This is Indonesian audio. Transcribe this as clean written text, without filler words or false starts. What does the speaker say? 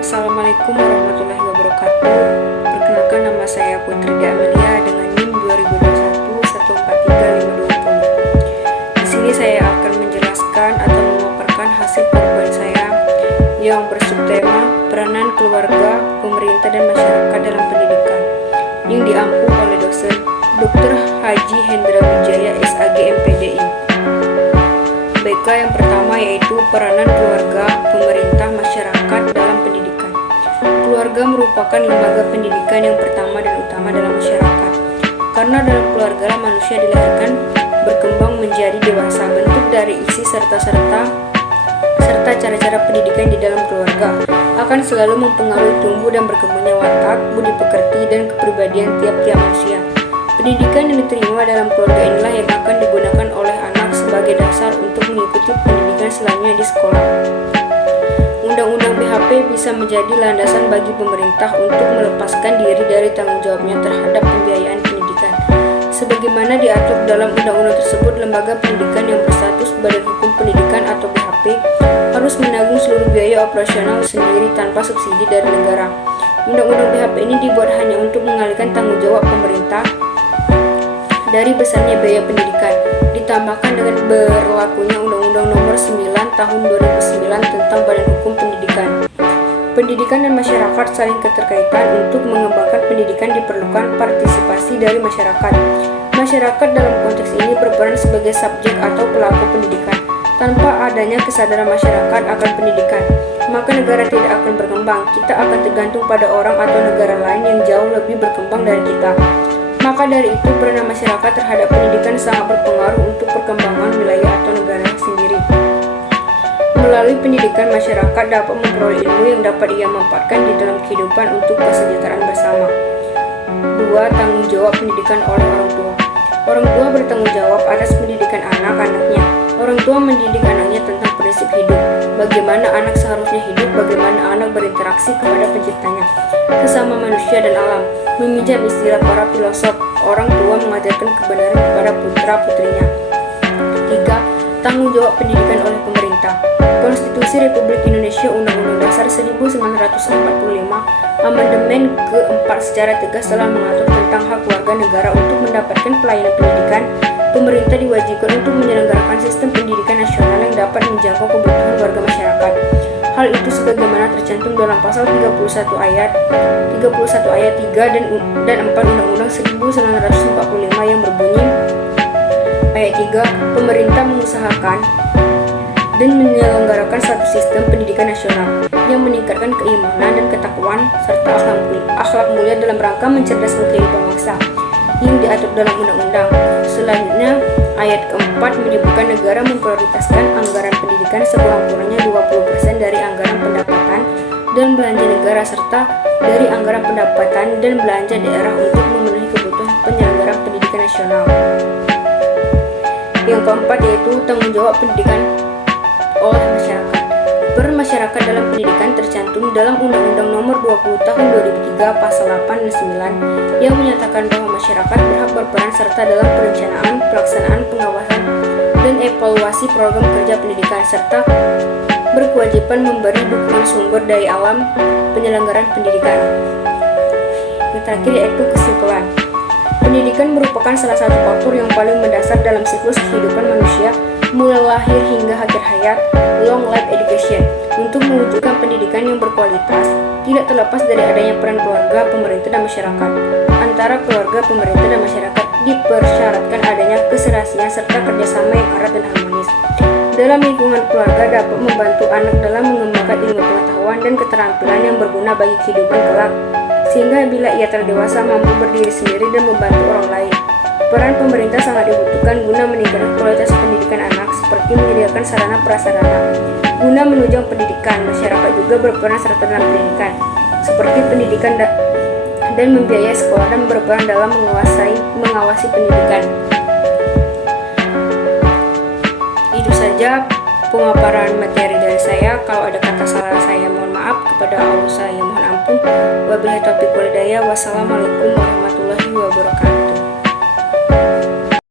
Assalamualaikum warahmatullahi wabarakatuh. Perkenalkan, nama saya Putri Amelia dengan NIM 2021 143 520. Di sini saya akan menjelaskan atau memaparkan hasil penelitian saya yang bersubtema peranan keluarga, pemerintah dan masyarakat dalam pendidikan yang diampu oleh dosen Dr. Haji Hendra Wijaya SAG MPDI. BK yang pertama yaitu peranan keluarga, pemerintah, masyarakat dalam pendidikan. Keluarga merupakan lembaga pendidikan yang pertama dan utama dalam masyarakat. Karena dalam keluarga manusia dilahirkan, berkembang menjadi dewasa. Bentuk dari isi serta cara-cara pendidikan di dalam keluarga akan selalu mempengaruhi tumbuh dan berkembangnya watak, budi pekerti, dan kepribadian tiap-tiap manusia. Pendidikan yang diterima dalam keluarga inilah yang akan digunakan oleh anak sebagai dasar untuk mengikuti pendidikan selanjutnya di sekolah. Undang-undang PHP bisa menjadi landasan bagi pemerintah untuk melepaskan diri dari tanggung jawabnya terhadap pembiayaan pendidikan. Sebagaimana diatur dalam undang-undang tersebut, lembaga pendidikan yang berstatus Badan Hukum Pendidikan atau BHP harus menanggung seluruh biaya operasional sendiri tanpa subsidi dari negara. Undang-undang BHP ini dibuat hanya untuk mengalihkan tanggung jawab pemerintah dari besarnya biaya pendidikan, ditambahkan dengan berlakunya Undang-Undang Nomor 9 Tahun 2009 tentang Badan Hukum Pendidikan. Pendidikan dan masyarakat saling keterkaitan. Untuk mengembangkan pendidikan diperlukan partisipasi dari masyarakat. Masyarakat dalam konteks ini berperan sebagai subjek atau pelaku pendidikan. Tanpa adanya kesadaran masyarakat akan pendidikan, maka negara tidak akan berkembang. Kita akan tergantung pada orang atau negara lain yang jauh lebih berkembang dari kita. Maka dari itu, peranan masyarakat terhadap pendidikan sangat berpengaruh untuk perkembangan wilayah atau negara sendiri. Melalui pendidikan, masyarakat dapat memperoleh ilmu yang dapat ia manfaatkan di dalam kehidupan untuk kesejahteraan bersama. 2. Tanggung jawab pendidikan oleh orang tua. Orang tua bertanggung jawab atas pendidikan anak-anaknya. Orang tua mendidik anaknya tentang prinsip hidup, bagaimana anak seharusnya hidup, bagaimana anak berinteraksi kepada penciptanya, sesama manusia dan alam. Meminjam istilah para filosof, orang tua mengajarkan kebenaran kepada putra-putrinya. 3. Tanggung jawab pendidikan oleh pemerintah. Konstitusi Republik Indonesia Undang-Undang Dasar 1945 Amandemen ke-4 secara tegas telah mengatur tentang hak warga negara untuk mendapatkan pelayanan pendidikan. Pemerintah diwajibkan untuk menyelenggarakan sistem pendidikan nasional yang dapat menjangkau kebutuhan warga masyarakat. Hal itu sebagaimana tercantum dalam pasal 31 ayat 3 dan 4 Undang-Undang 1945 yang berbunyi ayat 3, pemerintah mengusahakan dan menyelenggarakan satu sistem pendidikan nasional yang meningkatkan keimanan dan ketakwaan serta akhlak mulia dalam rangka mencerdaskan kehidupan bangsa yang diatur dalam undang-undang. Selanjutnya, ayat keempat menyebutkan negara memprioritaskan anggaran pendidikan sekurang-kurangnya 20% dari anggaran pendapatan dan belanja negara serta dari anggaran pendapatan dan belanja daerah untuk memenuhi kebutuhan penyelenggaraan pendidikan nasional. Yang keempat yaitu tanggung jawab pendidikan oleh masyarakat. Peran masyarakat dalam pendidikan tercantum dalam Undang-Undang Nomor 20 Tahun 2003 Pasal 8 dan 9 yang menyatakan bahwa masyarakat berhak berperan serta dalam perencanaan, pelaksanaan, pengawasan, dan evaluasi program kerja pendidikan serta berkewajiban memberi dukungan sumber daya alam penyelenggaraan pendidikan. Yang terakhir yaitu kesimpulan. Pendidikan merupakan salah satu faktor yang paling mendasar dalam siklus kehidupan manusia mulai lahir hingga akhir hayat, long life education. Untuk mewujudkan pendidikan yang berkualitas, tidak terlepas dari adanya peran keluarga, pemerintah, dan masyarakat. Antara keluarga, pemerintah, dan masyarakat dipersyaratkan adanya keserasian serta kerjasama yang erat dan harmonis. Dalam lingkungan keluarga dapat membantu anak dalam mengembangkan ilmu pengetahuan dan keterampilan yang berguna bagi kehidupan kelak, sehingga bila ia telah dewasa mampu berdiri sendiri dan membantu orang lain. Peran pemerintah sangat dibutuhkan guna meningkatkan kualitas pendidikan anak seperti menyediakan sarana prasarana guna menunjang pendidikan. Masyarakat juga berperan serta dalam pendidikan seperti pendidikan dan membiayai sekolah dan berperan dalam mengawasi pendidikan. Itu saja pemaparan materi dari saya. Kalau ada kata salah saya mohon maaf, kepada Allah saya mohon ampun. Wabillahi taufiq wal hidayah. Wassalamualaikum warahmatullahi wabarakatuh.